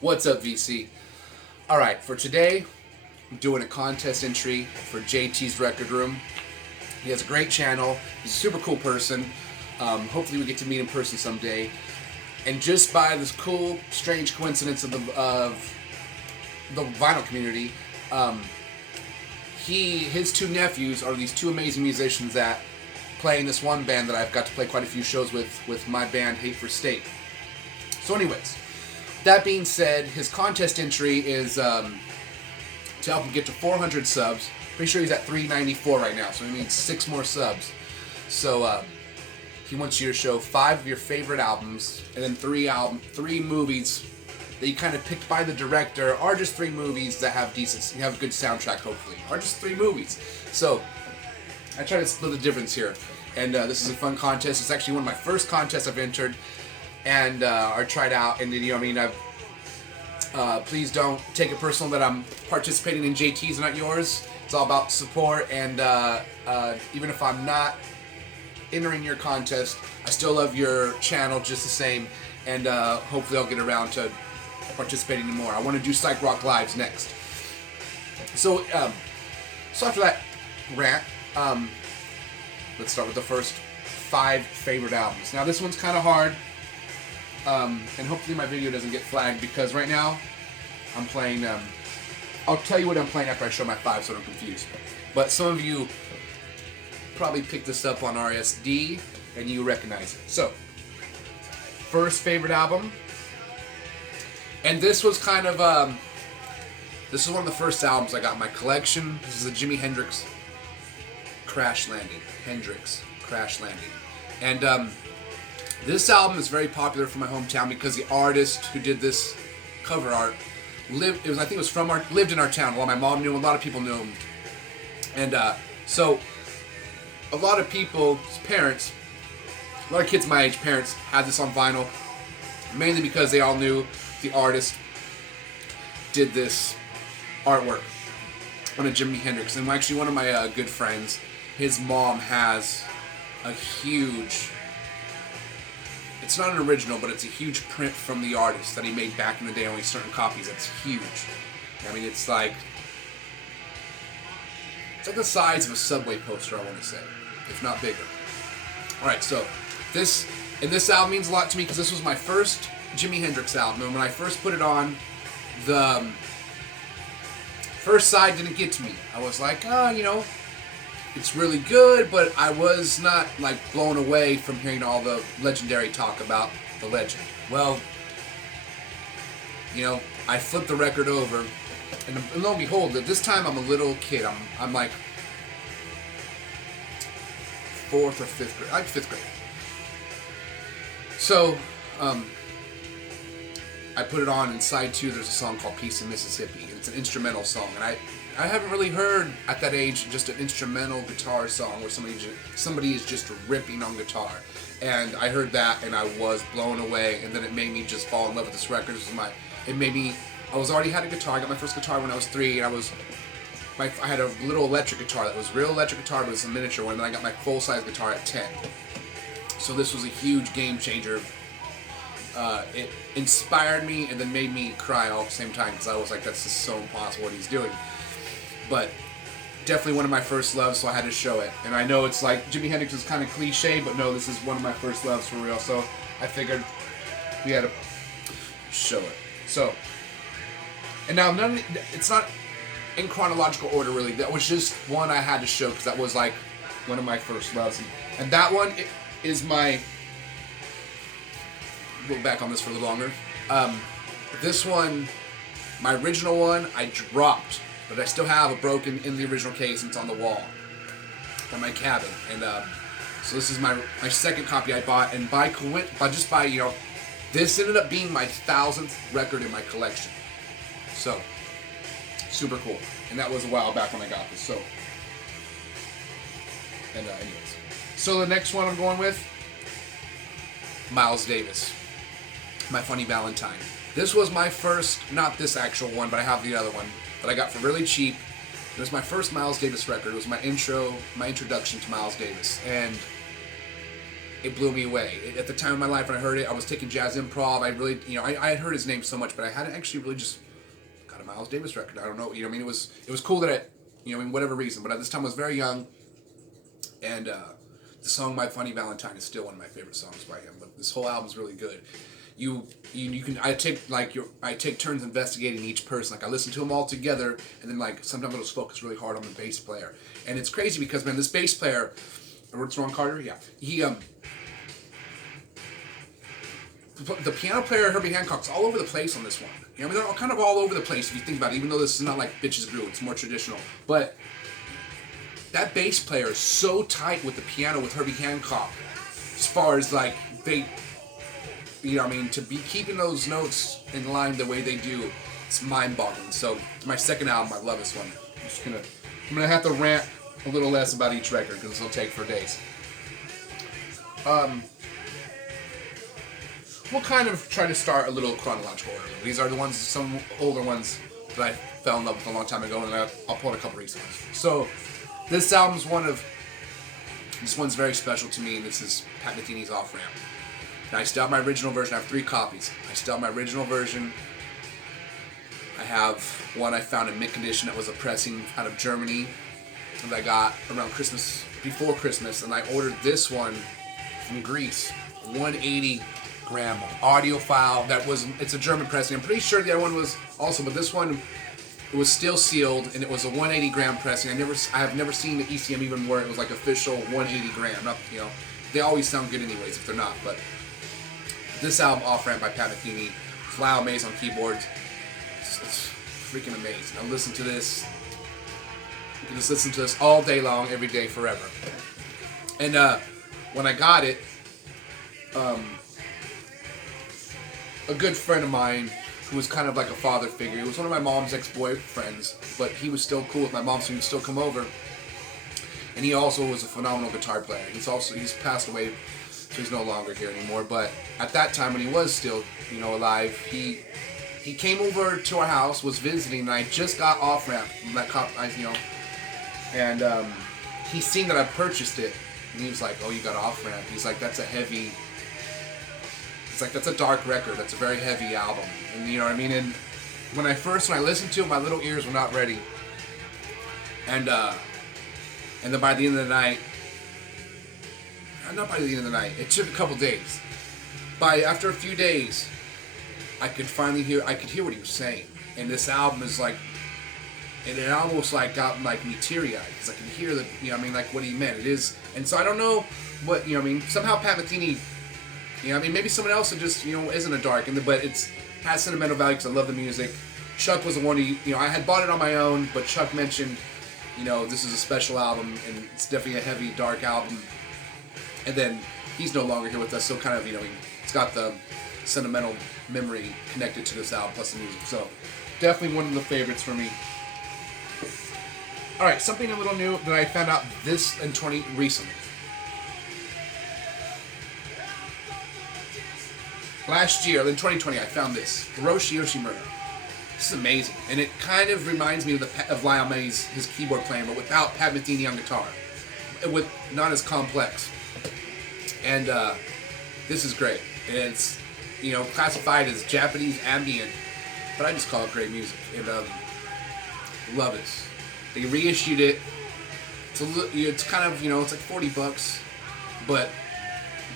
What's up, VC? Alright, for today, I'm doing a contest entry for JT's Record Room. He has a great channel. He's a super cool person. Hopefully we get to meet in person someday. And just by this cool, strange coincidence of the vinyl community, his two nephews are these two amazing musicians that play in this one band that I've got to play quite a few shows with my band, Hate for State. So anyways, that being said, his contest entry is to help him get to 400 subs. Pretty sure he's at 394 right now, so he needs 6 more subs. So he wants you to show 5 of your favorite albums, and then 3 movies that you kind of picked by the director, or just 3 movies that have have a good soundtrack, hopefully, or just 3 movies. So I try to split the difference here, and this is a fun contest. It's actually one of my first contests I've entered, and or tried out, and please don't take it personal that I'm participating in JT's, not yours. It's all about support, and even if I'm not entering your contest, I still love your channel just the same, and hopefully I'll get around to participating in more. I want to do Psych Rock Lives next. So after that rant, let's start with the first 5 favorite albums. Now this one's kind of hard, and hopefully my video doesn't get flagged, because right now I'm playing, I'll tell you what I'm playing after I show my 5 so I don't confuse. But some of you probably picked this up on RSD and you recognize it. So, first favorite album, and this was kind of, this is one of the first albums I got in my collection. This is a Jimi Hendrix Crash Landing. And this album is very popular from my hometown because the artist who did this cover art lived in our town. Well, my mom knew him, a lot of people knew him. And so a lot of people's parents, a lot of kids my age, parents, had this on vinyl, mainly because they all knew the artist did this artwork on a Jimi Hendrix. And actually one of my good friends, his mom has a huge, it's not an original, but it's a huge print from the artist that he made back in the day, only certain copies. That's huge. I mean, it's like the size of a Subway poster, I want to say, if not bigger. Alright, so this album means a lot to me because this was my first Jimi Hendrix album, and when I first put it on, the first side didn't get to me. I was like, it's really good, but I was not like blown away from hearing all the legendary talk about the legend. Well, I flipped the record over, and lo and behold, at this time I'm a little kid. I'm like 4th or 5th grade, like 5th grade. So, I put it on, and side 2 there's a song called Peace in Mississippi. It's an instrumental song, and I haven't really heard at that age just an instrumental guitar song where somebody is just ripping on guitar. And I heard that and I was blown away, and then it made me just fall in love with this record. I already had a guitar. I got my first guitar when I was 3, and I had a little electric guitar that was real electric guitar, but it was a miniature one, and then I got my full-size guitar at 10. So this was a huge game changer. It inspired me and then made me cry all at the same time, because I was like, that's just so impossible what he's doing. But definitely one of my first loves, so I had to show it. And I know it's like Jimi Hendrix is kind of cliche, but no, this is one of my first loves for real. So I figured we had to show it. So, and now it's not in chronological order really. That was just one I had to show because that was like one of my first loves. And that one is my. We'll back on this for a little longer. This one, my original one, I dropped. But I still have it broken in the original case, and it's on the wall in my cabin. And so this is my second copy I bought, and this ended up being my 1000th record in my collection. So super cool, and that was a while back when I got this. So, and anyways, so the next one I'm going with, Miles Davis, My Funny Valentine. This was my first, not this actual one, but I have the other one that I got for really cheap. It was my first Miles Davis record. It was my introduction to Miles Davis. And it blew me away. At the time of my life when I heard it, I was taking jazz improv. I really, I had heard his name so much, but I hadn't actually really just got a Miles Davis record. I don't know, I mean, it was cool that in whatever reason, but at this time I was very young, and the song "My Funny Valentine" is still one of my favorite songs by him. But this whole album is really good. You can I take turns investigating each person. Like I listen to them all together, and then like sometimes I'll just focus really hard on the bass player. And it's crazy because man, this bass player, what's wrong, Carter? Yeah, he the piano player Herbie Hancock's all over the place on this one. I mean, they're all kind of all over the place if you think about it. Even though this is not like Bitches Brew, it's more traditional. But that bass player is so tight with the piano with Herbie Hancock, as far as like they. To be keeping those notes in line the way they do, it's mind-boggling. So, my second album, I love this one. I'm gonna have to rant a little less about each record because it'll take for days. We'll kind of try to start a little chronological order. These are the ones, some older ones that I fell in love with a long time ago, and I'll pull in a couple recent ones. So, this album's this one's very special to me, and this is Pat Metheny's Off Ramp. And I still have my original version. I have 3 copies. I still have my original version. I have one I found in mint condition that was a pressing out of Germany that I got around Christmas, before Christmas, and I ordered this one from Greece, 180 gram audiophile. It's a German pressing. I'm pretty sure the other one was also, but this one, it was still sealed, and it was a 180 gram pressing. I have never seen the ECM even where it was like official 180 gram. Not, they always sound good anyways if they're not, but. This album, Off Ramp by Pat Metheny, Lyle Mays on keyboards, it's freaking amazing. Now listen to this. You can just listen to this all day long, every day, forever. And when I got it, a good friend of mine who was kind of like a father figure, he was one of my mom's ex-boyfriends, but he was still cool with my mom, so he would still come over. And he also was a phenomenal guitar player. He's passed away. So he's no longer here anymore. But at that time, when he was still, alive, he came over to our house, was visiting, and I just got Off Ramp from that and he seen that I purchased it, and he was like, "Oh, you got Off Ramp?" He's like, "That's a heavy." It's like that's a dark record. That's a very heavy album, and you know what I mean. And when I listened to it, my little ears were not ready. And then by the end of the night. Not by the end of the night. It took a couple days. After a few days, I could hear what he was saying. And this album is like, and it almost like got like me teary-eyed because I could hear like what he meant. It is, and so I don't know what somehow Pat Metheny, maybe someone else that just isn't a dark, but it's has sentimental value because I love the music. Chuck was the one I had bought it on my own, but Chuck mentioned, this is a special album and it's definitely a heavy, dark album. And then he's no longer here with us, so kind of, it's got the sentimental memory connected to this album plus the music. So definitely one of the favorites for me. All right, something a little new that I found out recently. Last year, in 2020, I found this Hiroshi Yoshimura. This is amazing, and it kind of reminds me of Lyle Mays, his keyboard playing, but without Pat Metheny on guitar, with not as complex. And this is great. It's, classified as Japanese ambient, but I just call it great music. And love it. They reissued it. It's kind of, it's like $40, but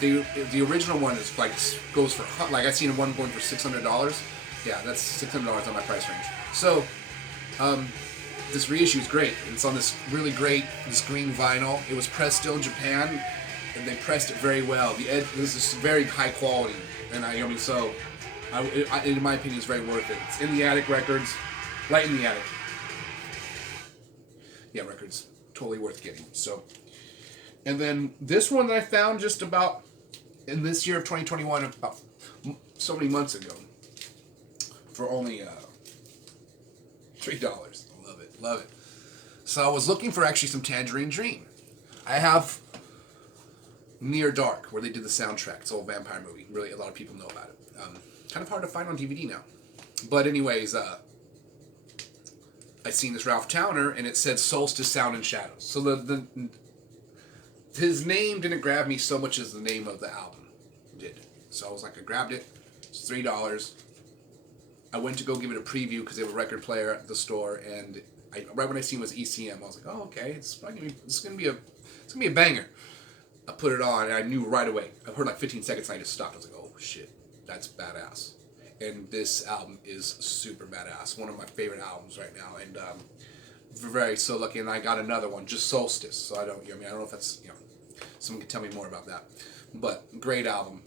the original one is like goes for I seen one going for $600. Yeah, that's $600 on my price range. So this reissue is great. It's on this really great green vinyl. It was pressed still in Japan. And they pressed it very well. The edge was just very high quality, and in my opinion, it's very worth it. It's in the Attic Records, right in the attic. Yeah, records totally worth getting. So, and then this one that I found just about in this year of 2021, about so many months ago, for only $3. Love it. So I was looking for actually some Tangerine Dream. I have Near Dark, where they did the soundtrack. It's an old vampire movie. Really, a lot of people know about it. Kind of hard to find on DVD now. But anyways, I seen this Ralph Towner, and it said Solstice Sound and Shadows. So his name didn't grab me so much as the name of the album did. So I was like, I grabbed it. It's $3. I went to go give it a preview because they have a record player at the store, and right when I seen it was ECM, I was like, oh, okay, it's gonna be a banger. I put it on, and I knew right away. I heard like 15 seconds, and I just stopped. I was like, oh shit, that's badass. And this album is super badass. One of my favorite albums right now, and very so lucky. And I got another one, just Solstice. So I don't know if that's someone can tell me more about that. But great album,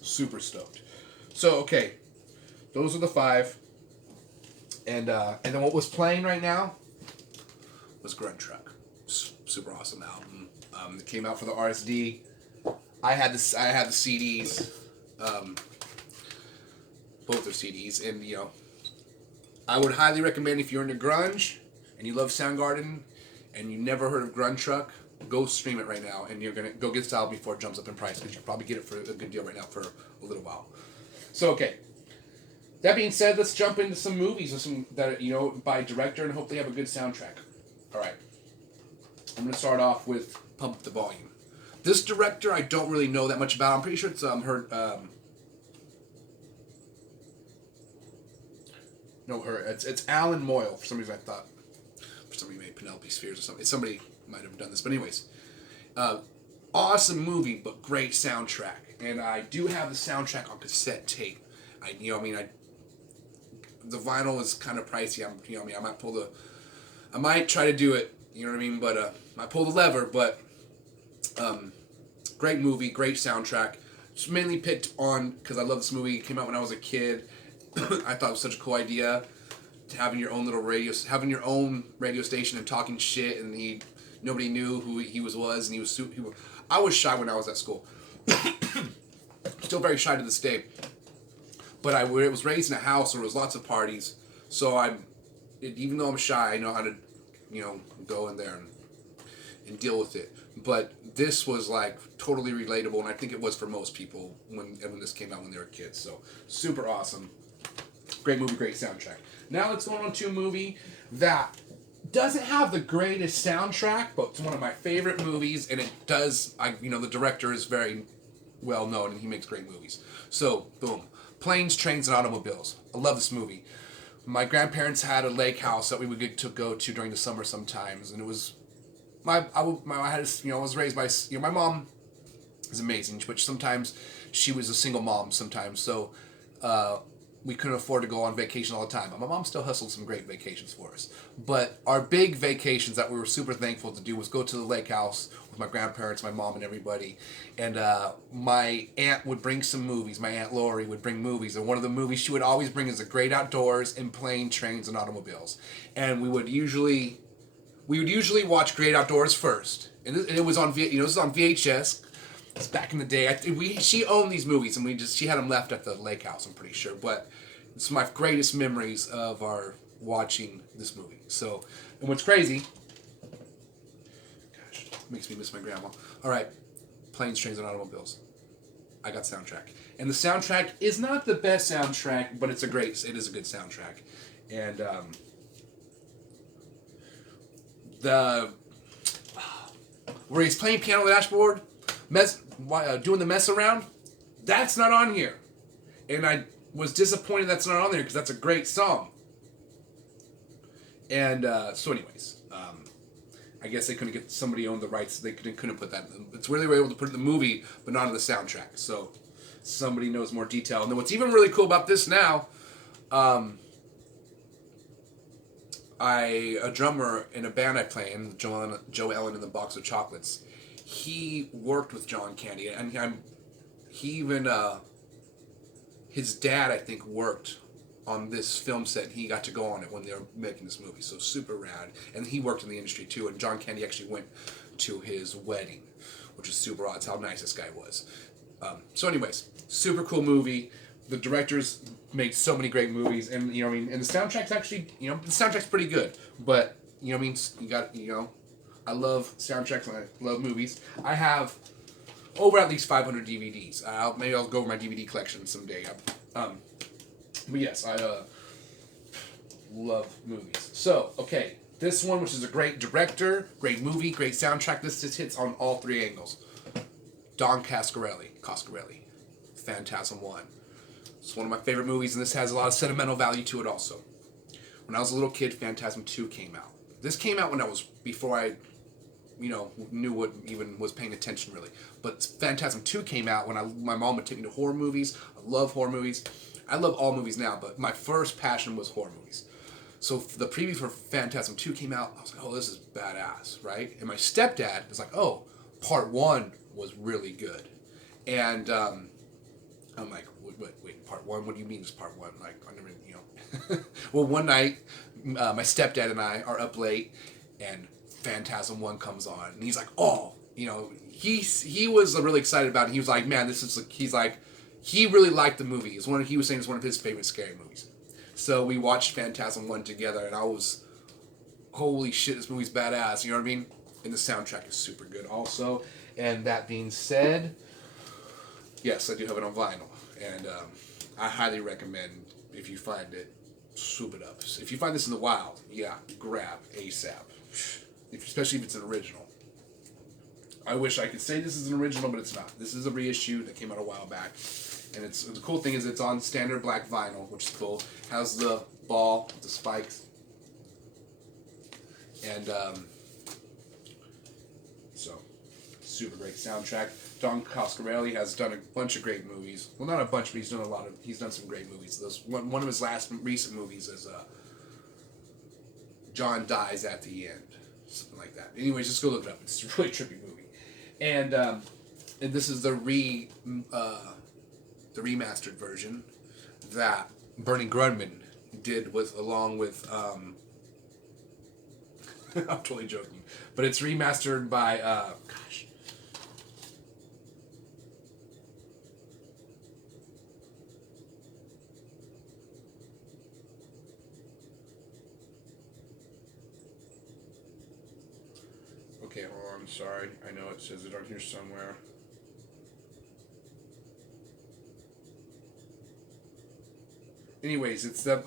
super stoked. So okay, those are the 5. And then what was playing right now was Grunt Truck. Super awesome album. It came out for the RSD. I had the CDs, both their CDs, and I would highly recommend if you're into grunge and you love Soundgarden and you never heard of Grunt Truck, go stream it right now, and you're gonna go get this album before it jumps up in price, because you can probably get it for a good deal right now for a little while. So okay. That being said, let's jump into some movies with some that by director and hopefully have a good soundtrack. All right, I'm gonna start off with Pump Up the Volume. This director I don't really know that much about. I'm pretty sure it's it's Alan Moyle. For some reason I thought maybe Penelope Spheres or something. Somebody might have done this, but anyways, awesome movie but great soundtrack, and I do have the soundtrack on cassette tape. The vinyl is kind of pricey. I might try to do it. You know what I mean? But I pull the lever. But great movie, great soundtrack. It's mainly picked on because I love this movie. It came out when I was a kid. I thought it was such a cool idea, having your own little having your own radio station and talking shit, and nobody knew who he was, and he was. I was shy when I was at school. Still very shy to this day. But I was raised in a house where there was lots of parties, so even though I'm shy, I know how to, go in there and deal with it. But this was like totally relatable, and I think it was for most people when this came out when they were kids. So super awesome, great movie, great soundtrack. Now let's go on to a movie that doesn't have the greatest soundtrack, but it's one of my favorite movies, and it does. The director is very well known, and he makes great movies. So boom. Planes, Trains, and Automobiles. I love this movie. My grandparents had a lake house that we would get to go to during the summer sometimes, and it was I was raised by my mom is amazing, but sometimes she was a single mom sometimes, so we couldn't afford to go on vacation all the time. But my mom still hustled some great vacations for us. But our big vacations that we were super thankful to do was go to the lake house with my grandparents, my mom, and everybody. And my aunt would bring some movies. My Aunt Lori would bring movies. And one of the movies she would always bring is The Great Outdoors and Planes, Trains, and Automobiles. And we would usually watch Great Outdoors first. And it was on this is on VHS. It's back in the day. She owned these movies, and she had them left at the lake house, I'm pretty sure. But it's my greatest memories of our watching this movie. So, and what's crazy, gosh, it makes me miss my grandma. All right, Planes, Trains, and Automobiles. I got soundtrack, and the soundtrack is not the best soundtrack, but it is a good soundtrack, and where he's playing piano on the dashboard. Doing the mess around, that's not on here, and I was disappointed that's not on there because that's a great song. And so, anyways, I guess they couldn't get somebody owned the rights. They couldn't put that. It's where they were able to put it in the movie, but not in the soundtrack. So somebody knows more detail. And then what's even really cool about this now, a drummer in a band I play in, Joe Ellen and the Box of Chocolates. He worked with John Candy, and his dad, I think, worked on this film set. He got to go on it when they were making this movie, so super rad. And he worked in the industry too, and John Candy actually went to his wedding, which is super odd. That's how nice this guy was. So anyways, super cool movie. The directors made so many great movies, and and the soundtrack's actually, the soundtrack's pretty good, but you got I love soundtracks and I love movies. I have over at least 500 DVDs. Maybe I'll go over my DVD collection someday. But yes, I love movies. So, okay, This one, which is a great director, great movie, great soundtrack. This just hits on all three angles. Don Coscarelli, Phantasm 1. It's one of my favorite movies, and this has a lot of sentimental value to it also. When I was a little kid, Phantasm 2 came out. This came out before I, knew what even was paying attention really. But Phantasm 2 came out when my mom would take me to horror movies. I love horror movies. I love all movies now, but my first passion was horror movies. So the preview for Phantasm 2 came out. I was like, oh, this is badass, right? And my stepdad was like, oh, part 1 was really good. And I'm like, wait, part 1? What do you mean it's part 1? Like, I never, Well, one night, my stepdad and I are up late, and Phantasm 1 comes on. And he's like, oh, he was really excited about it. He was like, man, he really liked the movie. He was saying it's one of his favorite scary movies. So we watched Phantasm 1 together, and I was, holy shit, this movie's badass, you know what I mean? And the soundtrack is super good also. And that being said, yes, I do have it on vinyl. And I highly recommend, if you find it, swoop it up. If you find this in the wild, grab ASAP. Especially if it's an original. I wish I could say this is an original, but it's not. This is a reissue that came out a while back. And the cool thing is it's on standard black vinyl, which is cool. Has the ball with the spikes. And so, super great soundtrack. Don Coscarelli has done a bunch of great movies. Well, not a bunch, but he's done some great movies. One of his last recent movies is John Dies at the End. Something like that. Anyways, just go look it up. It's a really trippy movie. And this is the remastered version that Bernie Grundman did along with I'm totally joking, but it's remastered by okay, hold on, sorry. I know it says it on here somewhere. Anyways, it's the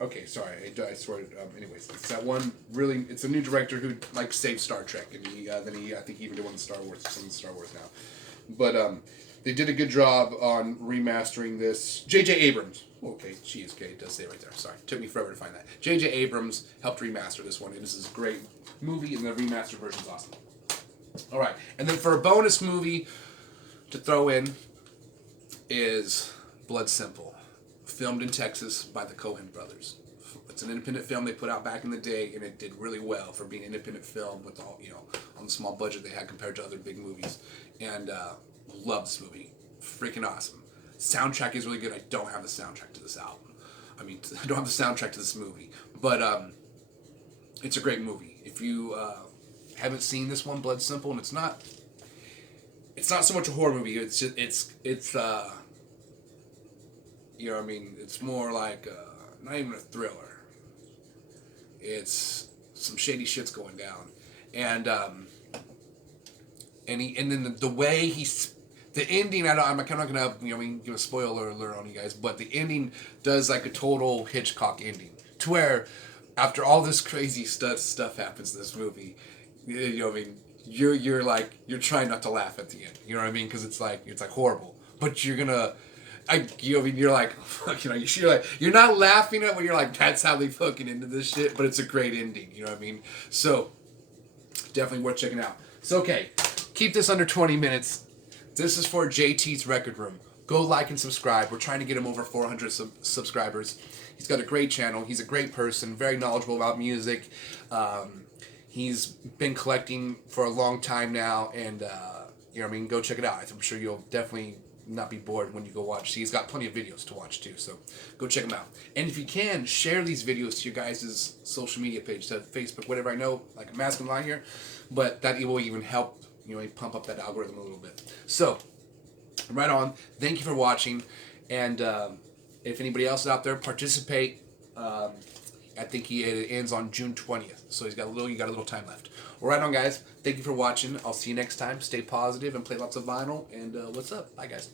okay, sorry, I swear. Anyways, it's that one. Really, it's a new director who saved Star Trek, and he I think he even did some of the Star Wars now. But they did a good job on remastering this. J.J. Abrams. Okay, it does say it right there. Sorry, took me forever to find that. J.J. Abrams helped remaster this one, and this is a great movie, and the remastered version is awesome. All right, and then for a bonus movie to throw in is Blood Simple, filmed in Texas by the Coen brothers. It's an independent film they put out back in the day, and it did really well for being an independent film with all on the small budget they had compared to other big movies. And love this movie, freaking awesome. Soundtrack is really good. I don't have the soundtrack to this album. I don't have the soundtrack to this movie, but it's a great movie. If you haven't seen this one, Blood Simple, and it's not so much a horror movie. It's just it's it's more like not even a thriller. It's some shady shit's going down, and then the way the ending. I'm not gonna give a spoiler alert on you guys, but the ending does like a total Hitchcock ending, to where after all this crazy stuff happens in this movie, you're trying not to laugh at the end. You know what I mean? Because it's like horrible, but you're gonna. You're like, you're not laughing at when you're like, that's how they fucking ended this shit, but it's a great ending, you know what I mean? So, definitely worth checking out. So, okay, keep this under 20 minutes. This is for JT's Record Room. Go like and subscribe. We're trying to get him over 400 subscribers. He's got a great channel. He's a great person, very knowledgeable about music. He's been collecting for a long time now, and, go check it out. I'm sure you'll definitely not be bored when you go watch. He's got plenty of videos to watch too, so go check him out. And if you can, share these videos to your guys' social media page, to Facebook, whatever. I know, like I'm asking a lot here, but that will even help, pump up that algorithm a little bit. So, right on. Thank you for watching, and if anybody else is out there, participate. I think it ends on June 20th, so you got a little time left. Well, right on, guys. Thank you for watching. I'll see you next time. Stay positive and play lots of vinyl. And what's up? Bye, guys.